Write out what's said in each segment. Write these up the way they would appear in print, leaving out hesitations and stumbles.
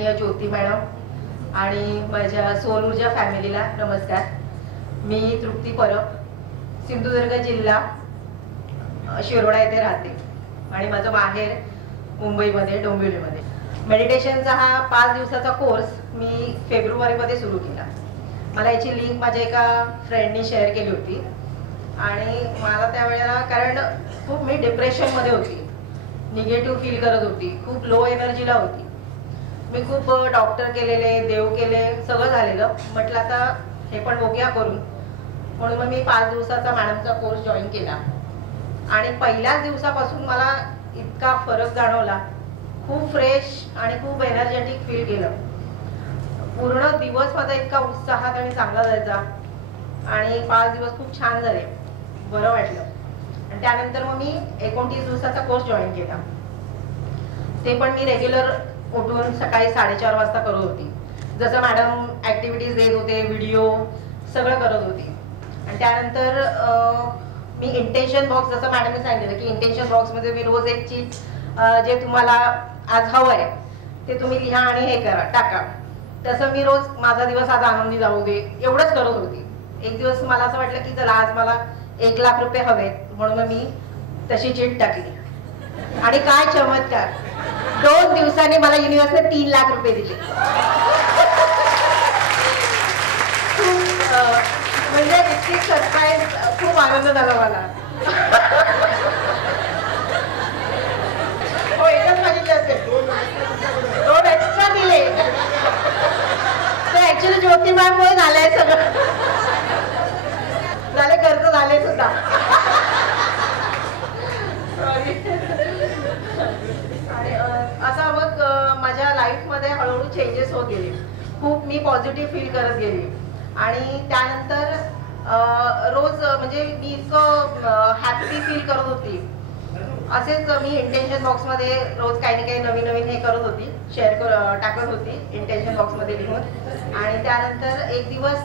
आदरणीय ज्योती मॅडम आणि माझ्या सोल ऊर्जा फॅमिलीला नमस्कार. मी तृप्ती परब, सिंधुदुर्ग जिल्हा, शिरोडा येथे राहते आणि माझं माहेर मुंबईमध्ये डोंबिवलीमध्ये. मेडिटेशनचा हा 5 दिवसाचा कोर्स मी फेब्रुवारीमध्ये सुरू केला. मला याची लिंक माझ्या एका फ्रेंडनी शेअर केली होती आणि मला त्यावेळेला, कारण खूप मी डिप्रेशनमध्ये होती, निगेटिव्ह फील करत होती, खूप लो एनर्जीला होती. मी खूप डॉक्टर केलेले, देव केले, सगळं झालेलं. म्हटलं आता हे पण बघूया करून, म्हणून मग मी 5 दिवसाचा मॅडमचा कोर्स जॉईन केला आणि पहिल्याच दिवसापासून मला इतका फरक जाणवला. खूप फ्रेश आणि खूप एनर्जेटिक फील केलं. पूर्ण दिवस माझा इतका उत्साहात आणि चांगला जायचा आणि 5 दिवस खूप छान झाले, बरं वाटलं. आणि त्यानंतर मग मी 29 दिवसाचा कोर्स जॉईन केला. ते पण मी रेग्युलर उठून सकाळी 4:30 वाजता करत होती. जसं मॅडम ॲक्टिव्हिटीज देत होते, व्हिडिओ सगळं करत होती. आणि त्यानंतर मी इंटेन्शन बॉक्स, जसं मॅडमने सांगितलं की इंटेन्शन बॉक्समध्ये मी रोज एक चीज जे तुम्हाला आज हवं आहे ते तुम्ही लिहा आणि हे करा, टाका. तसं मी रोज माझा दिवस आज आनंदी जाऊ दे एवढंच करत होती. एक दिवस मला असं वाटलं की चला आज मला 1,00,000 रुपये हवेत, म्हणून मी तशी चीट टाकली. आणि काय चमत्कार, 2 दिवसांनी मला युनिव्हर्सने 3,00,000 रुपये दिले. म्हणजे इतकी सरप्राईज, खूप आनंद झाला मला. हो, एकच मागितले असेल, 2 एक्स्ट्रा दिले. ते ऍक्च्युली ज्योती मॅममुळे झालंय सगळं. झाले, खर्च झाले सुद्धा. आणि असा मग माझ्या लाईफमध्ये हळूहळू चेंजेस होत गेले. खूप मी पॉझिटिव्ह फील करत गेली आणि त्यानंतर रोज म्हणजे मी इतकं हॅपी फील करत होती. असेच मी इंटेन्शन बॉक्समध्ये रोज काही ना काही नवीन नवीन हे करत होती, शेअर टाकत होती इंटेन्शन बॉक्समध्ये लिहून. आणि त्यानंतर एक दिवस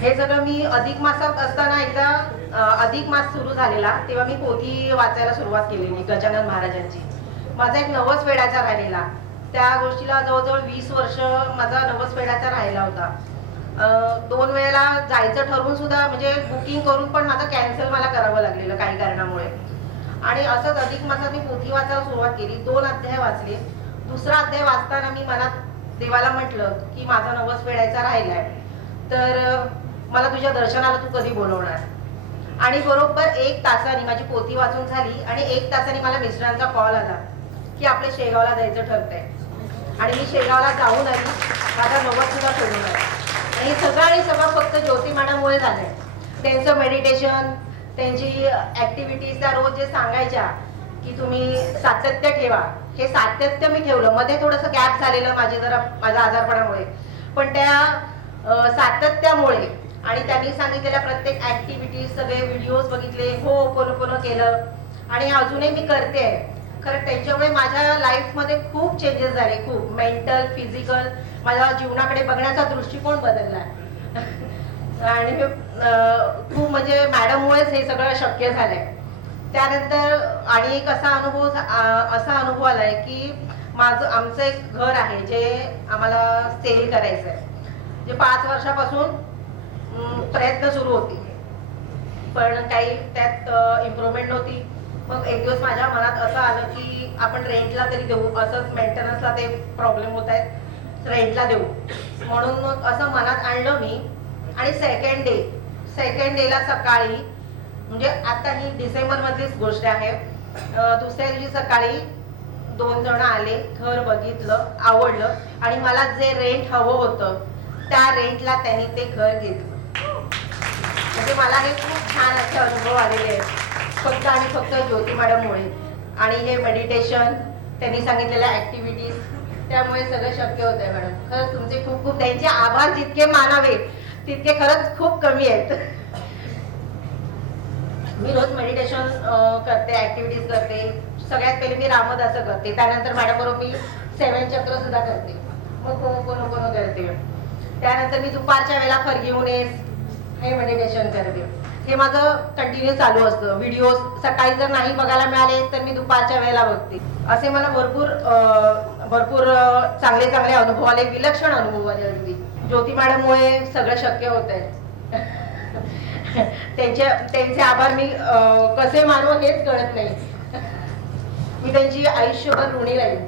हे सगळं मी अधिक मासात असताना, एकदा अधिक मास सुरू झालेला तेव्हा मी पोथी वाचायला सुरुवात केलेली गजानन महाराजांची. माझा एक नवस फेडायचा राहिलेला, त्या गोष्टीला जवळजवळ 20 वर्ष माझा नवस फेडायचा राहिला होता. 2 वेळेला जायचं ठरवून सुद्धा, म्हणजे बुकिंग करून पण माझं कॅन्सल मला करावं लागलेलं काही कारणामुळे. आणि असंच अधिक मासात मी पोथी वाचायला सुरुवात केली. 2 अध्याय वाचले. 2रा अध्याय वाचताना मी मनात देवाला म्हटलं की माझा नवस फेडायचा राहिलाय, तर मला तुझ्या दर्शनाला तू कधी बोलवणार. आणि बरोबर 1 तासाने माझी पोथी वाचून झाली आणि 1 तासाने मला मिस्टरांचा कॉल आला की आपल्या शेगावला जायचं ठरतंय. आणि मी शेगावला जाऊन आली, माझा नवस सुद्धा फेडून आला. आणि सगळं फक्त ज्योती मॅडममुळे झालंय. त्यांचं मेडिटेशन, त्यांची ऍक्टिव्हिटीज, त्या रोज जे सांगायच्या की तुम्ही सातत्य ठेवा, हे सातत्य मी ठेवलं. मध्ये थोडंसं गॅप झालेलं माझ्या आजारपणामुळे, पण त्या सातत्यामुळे आणि त्यांनी सांगितलेल्या प्रत्येक ऍक्टिव्हिटीज, सगळे व्हिडिओज बघितले, हो केलं आणि अजूनही मी करते. खरं त्यांच्यामुळे माझ्या लाईफमध्ये खूप चेंजेस झाले, खूप मेंटल, फिजिकल. माझ्या जीवनाकडे बघण्याचा दृष्टिकोन बदलला आणि खूप म्हणजे मॅडममुळेच हे सगळं शक्य झालंय. त्यानंतर आणि एक असा अनुभव आलाय की आमचं एक घर आहे जे आम्हाला सेल करायचं आहे. जे 5 वर्षापासून प्रयत्न सुरू होते, पण काही त्यात इम्प्रूव्हमेंट नव्हती. मग एक दिवस माझ्या मनात असं आलं की आपण रेंटला तरी देऊ, असंच मेंटेनन्सला ते प्रॉब्लेम होत आहेत, रेंटला देऊ. म्हणून मग असं मनात आणलं मी. आणि सेकंड डेला सकाळी, म्हणजे आता ही डिसेंबरमधलीच गोष्ट आहे, 2ऱ्या दिवशी सकाळी 2 जण आले, घर बघितलं, आवडलं आणि मला जे रेंट हवं होतं त्या रेंटला त्यांनी ते घर घेतलं. म्हणजे मला हे खूप छान असे अनुभव आलेले आहेत, फक्त आणि फक्त ज्योती मॅडममुळे. आणि हे मेडिटेशन, त्यांनी सांगितलेल्या ऍक्टिव्हिटीज, त्यामुळे सगळं शक्य होत आहे. मॅडम, खरंच तुमचे खूप खूप, त्यांचे आभार जितके मानावे तितके खरंच खूप कमी आहेत. मी रोज मेडिटेशन करते, ऍक्टिव्हिटीज करते. सगळ्यात पहिले मी रामदास करते, त्यानंतर मॅडम बरोबर मी 7 चक्र सुद्धा करते, मग कोण करते. त्यानंतर मी दुपारच्या वेळेला फॉरगिव्हनेस हे मेडिटेशन करते. हे माझं कंटिन्यू चालू असतं. व्हिडिओज सकाळी जर नाही बघायला मिळाले तर मी दुपारच्या वेळेला बघते. असे मला भरपूर भरपूर चांगले चांगले अनुभव आले, विलक्षण अनुभव आले. अगदी ज्योती मॅडममुळे सगळं शक्य होत आहे. त्यांचे आभार मी कसे मानू हेच कळत नाही. मी त्यांची आयुष्यभर ऋणी राहील.